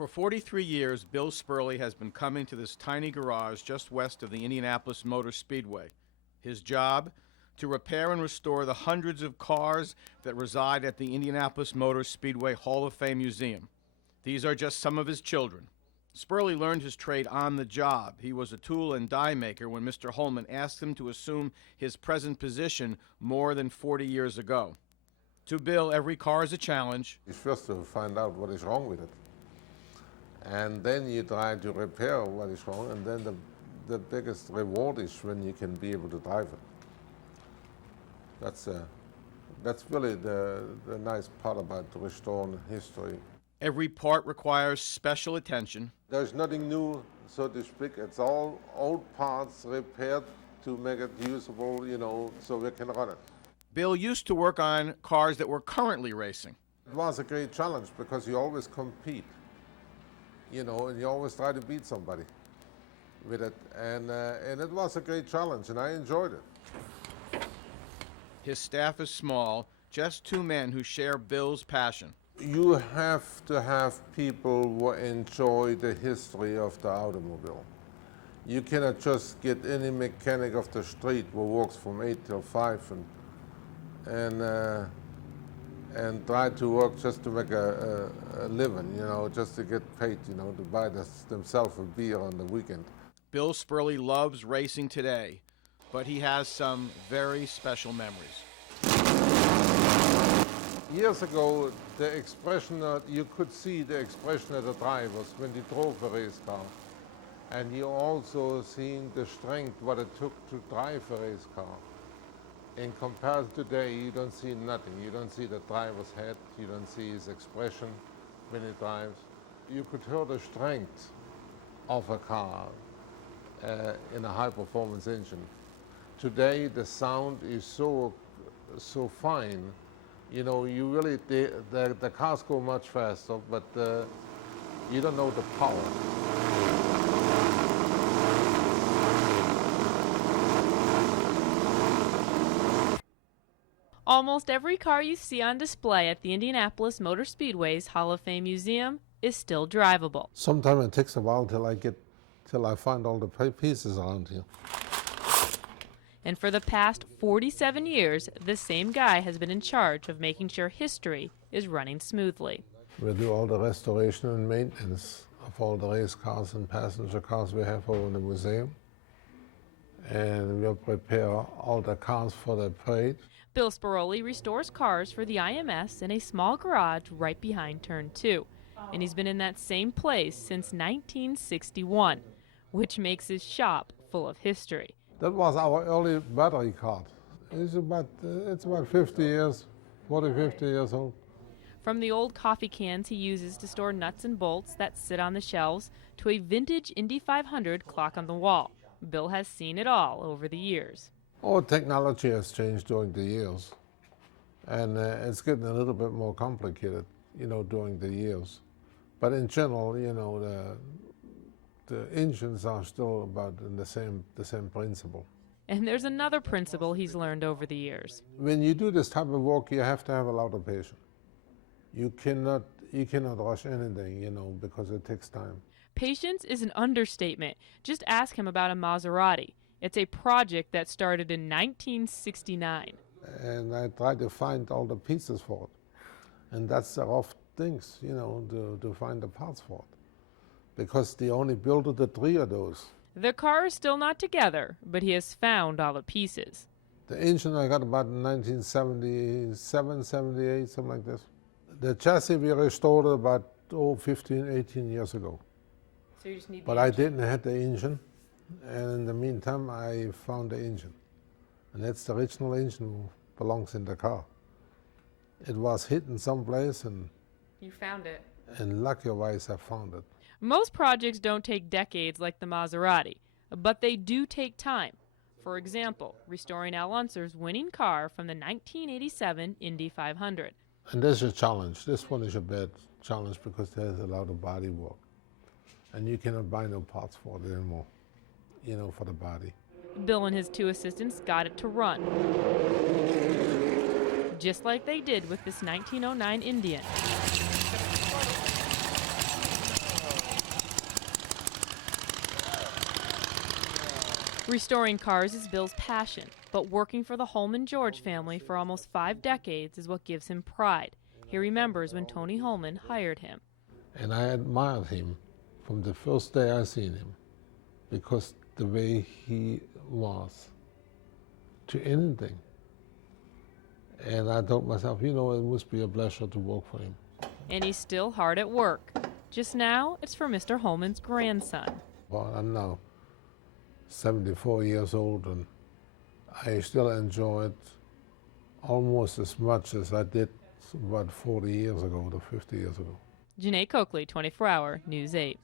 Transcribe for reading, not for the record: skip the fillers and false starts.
For 43 years, Bill Spoerle has been coming to this tiny garage just west of the Indianapolis Motor Speedway. His job? To repair and restore the hundreds of cars that reside at the Indianapolis Motor Speedway Hall of Fame Museum. These are just some of his children. Spoerle learned his trade on the job. He was a tool and die maker when Mr. Holman asked him to assume his present position more than 40 years ago. To Bill, every car is a challenge. It's first to find out what is wrong with it. And then you try to repair what is wrong, and then the biggest reward is when you can be able to drive it. That's really the nice part about restoring history. Every part requires special attention. There's nothing new, so to speak. It's all old parts repaired to make it usable, so we can run it. Bill used to work on cars that were currently racing. It was a great challenge because you always compete, and you always try to beat somebody with it. And it was a great challenge, and I enjoyed it. His staff is small, just two men who share Bill's passion. You have to have people who enjoy the history of the automobile. You cannot just get any mechanic off the street who works from 8 till 5 and try to work just to make a living, just to get paid, to buy themselves a beer on the weekend. Bill Spoerle loves racing today, but he has some very special memories. Years ago, the expression, you could see the expression of the drivers when they drove a race car. And you also seen the strength, what it took to drive a race car. In comparison today, you don't see nothing. You don't see the driver's head. You don't see his expression when he drives. You could hear the strength of a car in a high-performance engine. Today, the sound is so fine. You really, the cars go much faster, but you don't know the power. Almost every car you see on display at the Indianapolis Motor Speedway's Hall of Fame Museum is still drivable. Sometimes it takes a while till I find all the pieces around here. And for the past 47 years, this same guy has been in charge of making sure history is running smoothly. We do all the restoration and maintenance of all the race cars and passenger cars we have over in the museum. And we'll prepare all the cars for the parade. Bill Spoerle restores cars for the IMS in a small garage right behind Turn 2. And he's been in that same place since 1961, which makes his shop full of history. That was our early battery car. It's about 50 years, 40, 50 years old. From the old coffee cans he uses to store nuts and bolts that sit on the shelves to a vintage Indy 500 clock on the wall. Bill has seen it all over the years. Oh, technology has changed during the years. And it's getting a little bit more complicated, during the years. But in general, the engines are still about in the same principle. And there's another principle he's learned over the years. When you do this type of work, you have to have a lot of patience. You cannot rush anything, because it takes time. Patience is an understatement. Just ask him about a Maserati. It's a project that started in 1969. And I try to find all the pieces for it. And that's the rough things, to find the parts for it. Because they only built the 3 of those. The car is still not together, but he has found all the pieces. The engine I got about in 1977, 78, something like this. The chassis we restored about 15, 18 years ago. So you just need but I didn't have the engine, and in the meantime I found the engine. And that's the original engine belongs in the car. It was hidden someplace, and you found it. And lucky-wise I found it. Most projects don't take decades like the Maserati, but they do take time. For example, restoring Al Unser's winning car from the 1987 Indy 500. And this is a challenge. This one is a bad challenge because there's a lot of body work. And you cannot buy no parts for it anymore, for the body. Bill and his 2 assistants got it to run, just like they did with this 1909 Indian. Restoring cars is Bill's passion, but working for the Holman George family for almost 5 decades is what gives him pride. He remembers when Tony Holman hired him. And I admired him from the first day I seen him, because the way he was to anything. And I thought myself, you know, it must be a pleasure to work for him. And he's still hard at work. Just now, it's for Mr. Holman's grandson. Well, I'm now 74 years old, and I still enjoy it almost as much as I did about 40 years ago to 50 years ago. Janae Coakley, 24 Hour News 8.